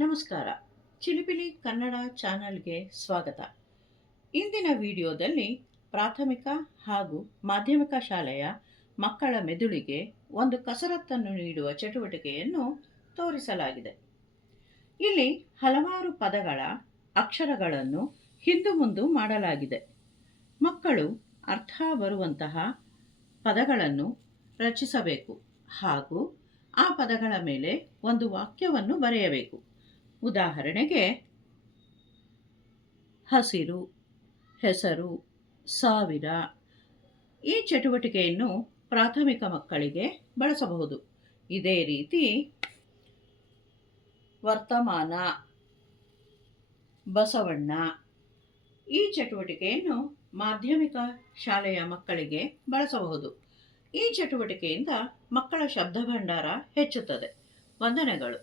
ನಮಸ್ಕಾರ. ಚಿಲಿಪಿಲಿ ಕನ್ನಡ ಚಾನಲ್ಗೆ ಸ್ವಾಗತ. ಇಂದಿನ ವಿಡಿಯೋದಲ್ಲಿ ಪ್ರಾಥಮಿಕ ಹಾಗೂ ಮಾಧ್ಯಮಿಕ ಶಾಲೆಯ ಮಕ್ಕಳ ಮೆದುಳಿಗೆ ಒಂದು ಕಸರತ್ತನ್ನು ನೀಡುವ ಚಟುವಟಿಕೆಯನ್ನು ತೋರಿಸಲಾಗಿದೆ. ಇಲ್ಲಿ ಹಲವಾರು ಪದಗಳ ಅಕ್ಷರಗಳನ್ನು ಹಿಂದು ಮುಂದು ಮಾಡಲಾಗಿದೆ. ಮಕ್ಕಳು ಅರ್ಥ ಬರುವಂತಹ ಪದಗಳನ್ನು ರಚಿಸಬೇಕು ಹಾಗೂ ಆ ಪದಗಳ ಮೇಲೆ ಒಂದು ವಾಕ್ಯವನ್ನು ಬರೆಯಬೇಕು. ಉದಾಹರಣೆಗೆ ಹಸಿರು, ಹೆಸರು, ಸಾವಿರ. ಈ ಚಟುವಟಿಕೆಯನ್ನು ಪ್ರಾಥಮಿಕ ಮಕ್ಕಳಿಗೆ ಬಳಸಬಹುದು. ಇದೇ ರೀತಿ ವರ್ತಮಾನ, ಬಸವಣ್ಣ. ಈ ಚಟುವಟಿಕೆಯನ್ನು ಮಾಧ್ಯಮಿಕ ಶಾಲೆಯ ಮಕ್ಕಳಿಗೆ ಬಳಸಬಹುದು. ಈ ಚಟುವಟಿಕೆಯಿಂದ ಮಕ್ಕಳ ಶಬ್ದ ಭಂಡಾರ ಹೆಚ್ಚುತ್ತದೆ. ವಂದನೆಗಳು.